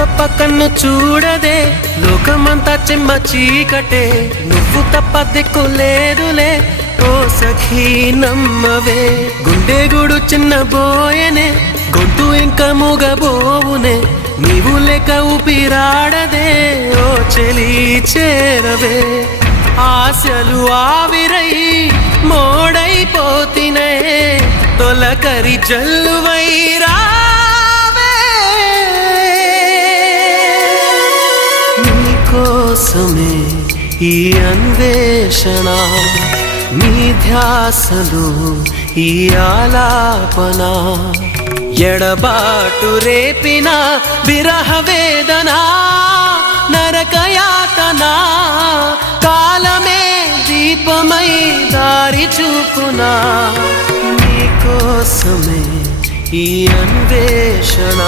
తప్ప కన్ను చూడదే. లోకమంతా చెమ్మ చీకటే. నువ్వు తప్ప దిక్కు లేదులే. ఓ సఖీ నమ్మవే. గుండె గుడు చిన్న బోయనే. గొంతు ఇంకా మూగబోవునే. నీవు లేక ఊపిరాడదే. ఓ చెలి చేరవే. ఆశలు ఆవిరై మోడైపోతినే. తొలకరి వైరా కోసమే ఈ అన్వేషణ నీ ధ్యాసలు ఈ ఆలాపన. ఎడబాటు రేపిన విరహ వేదన నరకయాతన కాలమే దీపమై దారి చూపునా. నీకోసమే ఈ అన్వేషణ